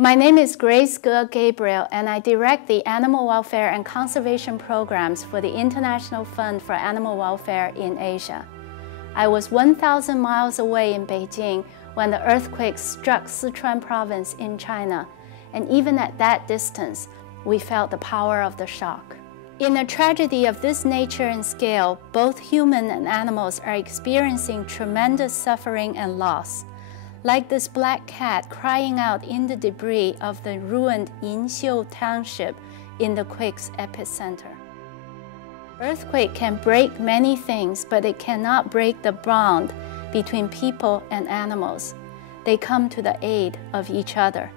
My name is Ge Gabriel, and I direct the Animal Welfare and Conservation Programs for the International Fund for Animal Welfare in Asia. I was 1,000 miles away in Beijing when the earthquake struck Sichuan province in China, and even at that distance, we felt the power of the shock. In a tragedy of this nature and scale, both human and animals are experiencing tremendous suffering and loss. Like this black cat crying out in the debris of the ruined Yinxiu township in the quake's epicenter. Earthquake can break many things, but it cannot break the bond between people and animals. They come to the aid of each other.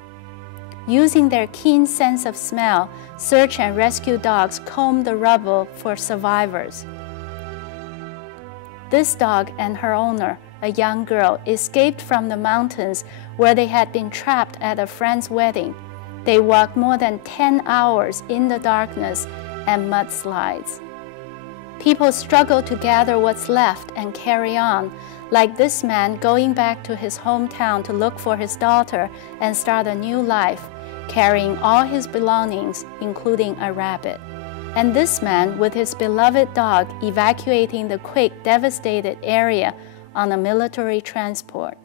Using their keen sense of smell, search and rescue dogs comb the rubble for survivors. This dog and her owner, a young girl, escaped from the mountains where they had been trapped at a friend's wedding. They walked more than 10 hours in the darkness and mudslides. People struggle to gather what's left and carry on, like this man going back to his hometown to look for his daughter and start a new life, carrying all his belongings, including a rabbit. And this man with his beloved dog evacuating the quake-devastated area on a military transport.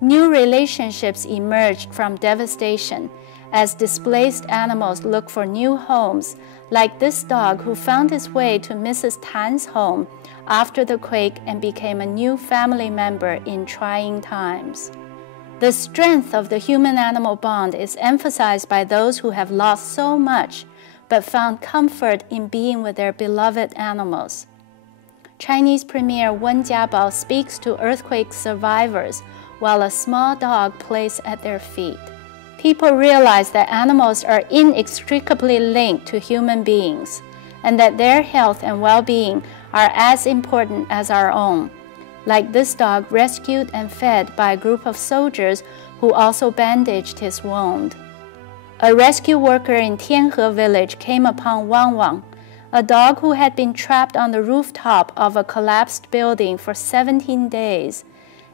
New relationships emerged from devastation as displaced animals look for new homes, like this dog who found his way to Mrs. Tan's home after the quake and became a new family member in trying times. The strength of the human-animal bond is emphasized by those who have lost so much but found comfort in being with their beloved animals. Chinese Premier Ge Gabriel speaks to earthquake survivors while a small dog plays at their feet. People realize that animals are inextricably linked to human beings and that their health and well-being are as important as our own, like this dog rescued and fed by a group of soldiers who also bandaged his wound. A rescue worker in Tianhe village came upon Wang Wang, a dog who had been trapped on the rooftop of a collapsed building for 17 days,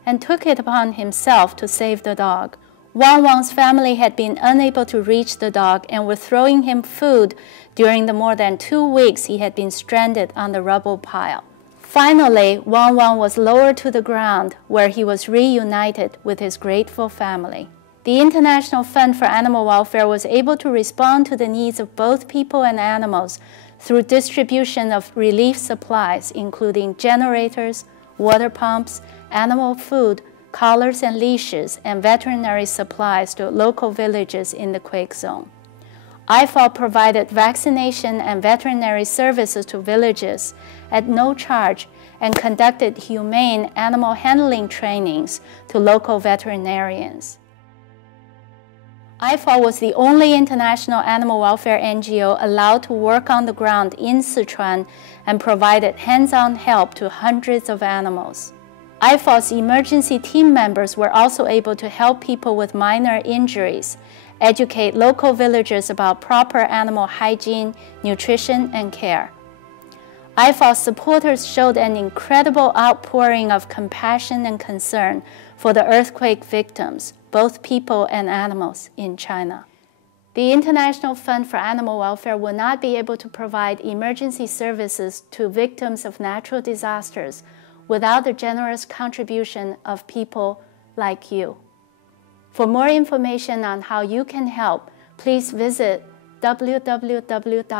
and took it upon himself to save the dog. Wang Wang's family had been unable to reach the dog and were throwing him food during the more than 2 weeks he had been stranded on the rubble pile. Finally, Wang Wang was lowered to the ground, where he was reunited with his grateful family. The International Fund for Animal Welfare was able to respond to the needs of both people and animals through distribution of relief supplies, including generators, water pumps, animal food, collars and leashes, and veterinary supplies to local villages in the quake zone. IFAW provided vaccination and veterinary services to villages at no charge and conducted humane animal handling trainings to local veterinarians. IFAW was the only international animal welfare NGO allowed to work on the ground in Sichuan and provided hands-on help to hundreds of animals. IFAW's emergency team members were also able to help people with minor injuries, educate local villagers about proper animal hygiene, nutrition, and care. IFAW supporters showed an incredible outpouring of compassion and concern for the earthquake victims, both people and animals, in China. The International Fund for Animal Welfare will not be able to provide emergency services to victims of natural disasters without the generous contribution of people like you. For more information on how you can help, please visit www.ifaw.org.